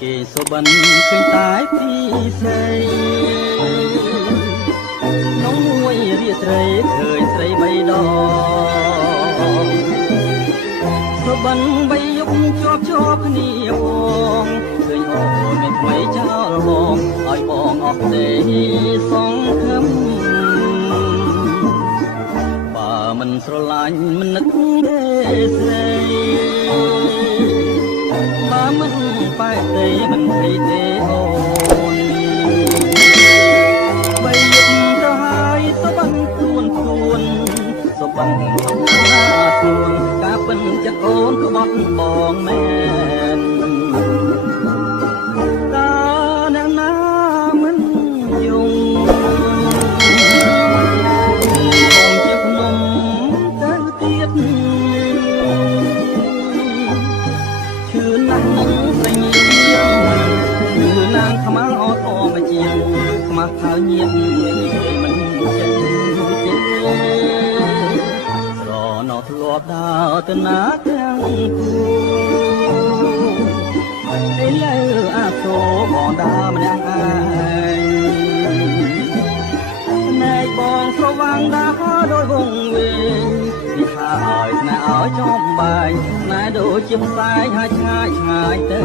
គេសុបិនឃើញតែពីស្រីនំមួយរាត្រីឃើញស្រីបីដងសុបិនបីយប់ជាប់គ្នាបងឃើញអូនមានថ្មីចោលបងឲ្យបងអស់ទេសង្ឃឹមបើមិនស្រឡាញ់មិននឹកទេស្រីបើមិនបែកទេមិនភ័យទេអូនបីយប់ទៅហើយសុបិនខ្លួនសុបិនសំណាខ្លួនការពិនចិត្តអូនក៏បត់បងមែនតើអ្នកណាមិនយំបងជាភ្នំទៅទៀតឈឺណាស់នឹងស្រីញៀនឈឺណាស់ខ្មៅអត់អមជាងខ្មាស់ថើញៀនមិនចេះទេស្រណោះធ្លាប់ដើរទៅណាទាំងគូឥឡូវអាសូរបងដើរម្នាក់ឯងណែបងស្រវាំងដើរដោយវងវែងពីថាឲ្យស្នេហ៍ឲ្យចំបែងណែដូចជាផ្សែងហើយឆ្ងាយទៅ